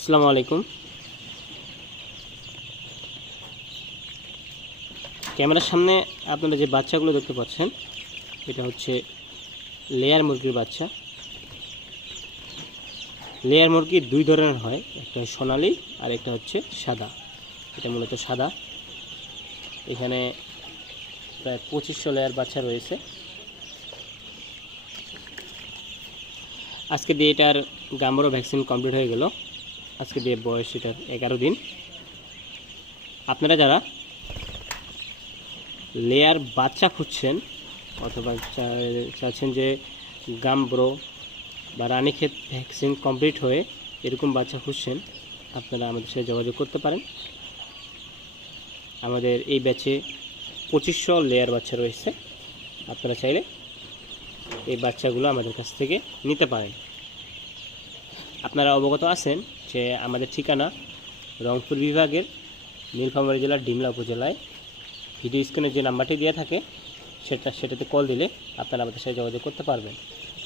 আসসালামু আলাইকুম। ক্যামেরার সামনে আপনারা যে বাচ্চাগুলো দেখতে পাচ্ছেন, এটা হচ্ছে লেয়ার মুরগির বাচ্চা। লেয়ার মুরগি দুই ধরনের হয়, একটা সোনালি আর একটা হচ্ছে সাদা। এটা মূলত সাদা। এখানে প্রায় 2500 লেয়ার বাচ্চা রয়েছে। আজকে দিয়ে এটার গাম্বরো ভ্যাকসিন কমপ্লিট হয়ে গেল। আজকে দিয়ে বয়স এটার 11 দিন। আপনারা যারা লেয়ার বাচ্চা খুঁজছেন অথবা চাচ্ছেন যে গাম্বরো বা রানীক্ষেত ভ্যাকসিন কমপ্লিট হয়ে এরকম বাচ্চা খুঁজছেন, আপনারা আমাদের সাথে যোগাযোগ করতে পারেন। আমাদের এই ব্যাচে 2500 লেয়ার বাচ্চা রয়েছে। আপনারা চাইলে এই বাচ্চাগুলো আমাদের কাছ থেকে নিতে পারেন। আপনারা অবগত আছেন যে আমাদের ঠিকানা রংপুর বিভাগের নীলফামারী জেলার ডিমলা উপজেলায়। ভিডিও স্ক্রিনে যে নাম্বারটি দেওয়া থাকে সেটাতে কল দিলে আপনারা আমাদের সাথে যোগাযোগ করতে পারবেন।